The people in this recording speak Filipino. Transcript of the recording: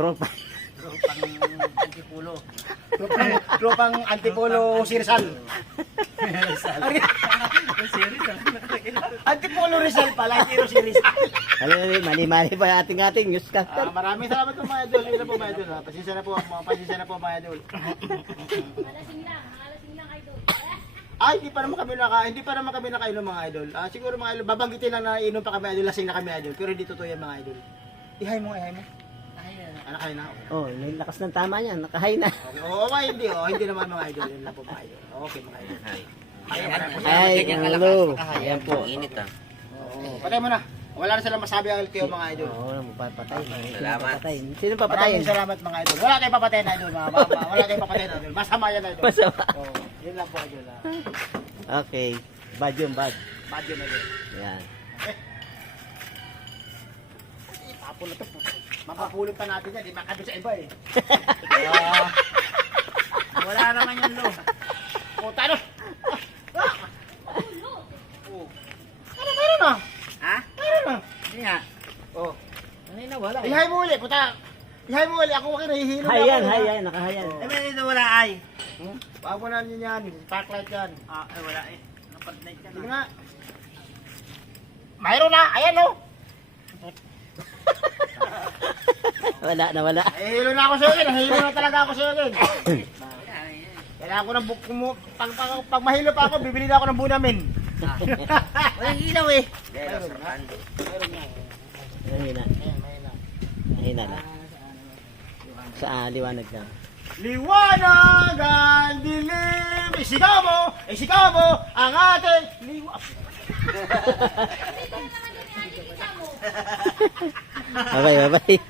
Tropa. Tropang Antipolo. Tropang Antipolo Sirsal. Antipolo Rizal pala, hindi si Rizal. Mali-mali pa yung ating newscaster. Maraming salamat po mga idol. Yun na po mga idol. Pasensya na po mga idol. Alasing lang idol. Ay, hindi pa naman kami nakainom mga idol. Siguro mga idol, babanggitin lang na inom pa kami idol, lasing na kami idol. Pero hindi totoo yan mga idol. Ihay mo. Nakahay na. Okay. Oh, may lakas ng tama niya. Nakahay na. Okay. Hindi naman mga idol. Yun lang po mga idol. Okay mga idol. Ay, hello. Ayan po. Init ah. Patay mo na. Wala na silang masabi ang LTO mga idol. Oo, mapapatay. Salamat. Sino papatayin? Maraming salamat mga idol. Wala tayong papatayin idol. Wala tayong papatayin idol. Masama yan idol. Masama. Yun lang po idol. Okay. Bad yun, bad. Bad yun idol. Yan. Tapon na to po. Mapapulot pa natin yan. Di makado sa iba eh. Wala naman yung lo. Puta no. Meron na. Ha? Meron na. Hindi nga. Oh. Kanina wala. Ihay mo uli, puta. Ihay mo uli. Ako nahihilo na ako. Hayan, nakahayan. Eh, may dito wala ay. Wag mo na niyo yan. Sparklight yan. Ay wala eh. Napadnight ka Sige na. nga. Mayroon na. Ayan oh. Wala na, wala. Nahihilo na ako sa akin. Nahihilo na talaga ako sa akin. Kailangan ko ng pag mahilo pa ako, bibili na ako ng bunamin. Walang ilaw eh. Mahina. Mahina na. Sa liwanag na. Liwanag ang dilim. Isigaw mo ang ating liwanag. Okay, bye-bye.